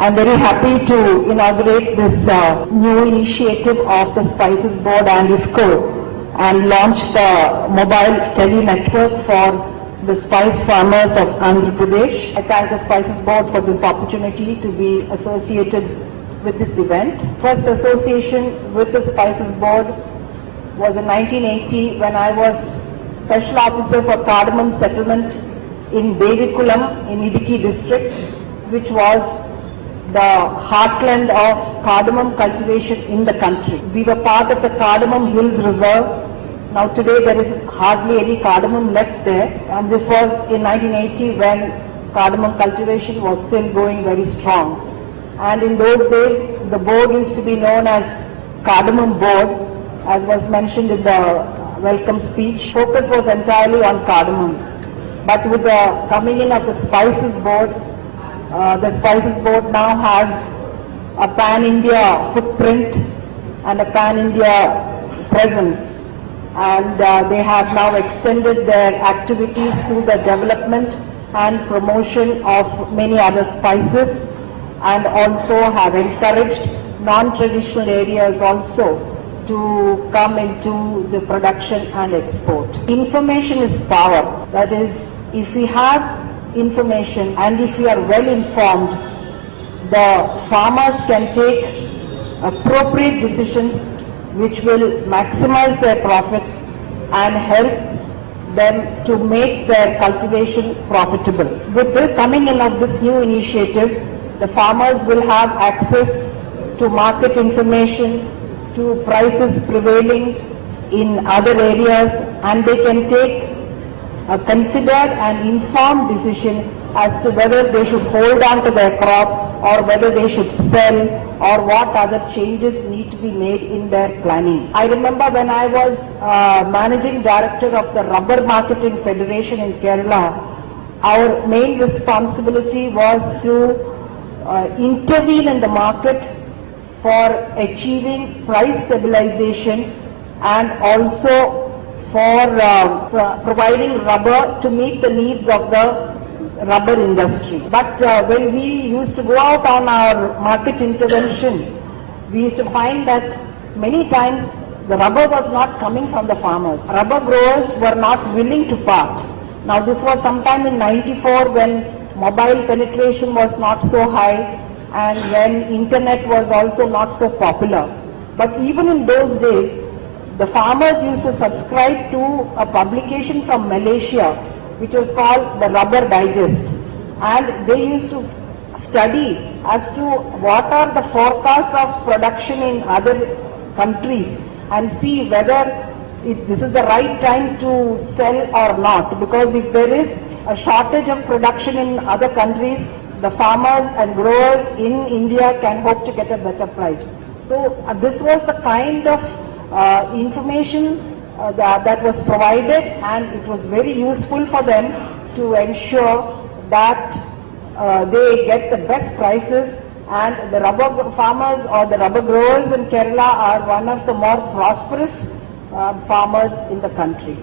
I'm very happy to inaugurate this new initiative of the Spices Board and IFFCO and launch the mobile tele-network for the spice farmers of Andhra Pradesh. I thank the Spices Board for this opportunity to be associated with this event. First association with the Spices Board was in 1980 when I was Special Officer for Cardamom Settlement in Devikulam in Idukki district, which was the heartland of cardamom cultivation in the country. We were part of the Cardamom Hills Reserve. Now today there is hardly any cardamom left there, and this was in 1980 when cardamom cultivation was still going very strong. And in those days the board used to be known as Cardamom Board, as was mentioned in the welcome speech. Focus was entirely on cardamom. But with the coming in of the Spices Board now has a pan-India footprint and a pan-India presence. And they have now extended their activities to the development and promotion of many other spices, and also have encouraged non-traditional areas also to come into the production and export. Information is power. That is, if we have information and if we are well informed, the farmers can take appropriate decisions which will maximize their profits and help them to make their cultivation profitable. With the coming in of this new initiative, the farmers will have access to market information, to prices prevailing in other areas, and they can take a considered and informed decision as to whether they should hold on to their crop or whether they should sell, or what other changes need to be made in their planning. I remember when I was Managing Director of the Rubber Marketing Federation in Kerala, our main responsibility was to intervene in the market for achieving price stabilization and also for providing rubber to meet the needs of the rubber industry. But when we used to go out on our market intervention, we used to find that many times the rubber was not coming from the farmers. Rubber growers were not willing to part. Now this was sometime in 94 when mobile penetration was not so high and when internet was also not so popular. But even in those days, the farmers used to subscribe to a publication from Malaysia which was called the Rubber Digest, and they used to study as to what are the forecasts of production in other countries and see whether this is the right time to sell or not, because if there is a shortage of production in other countries, the farmers and growers in India can hope to get a better price. So this was the kind of information that was provided, and it was very useful for them to ensure that they get the best prices, and the rubber farmers or the rubber growers in Kerala are one of the more prosperous farmers in the country.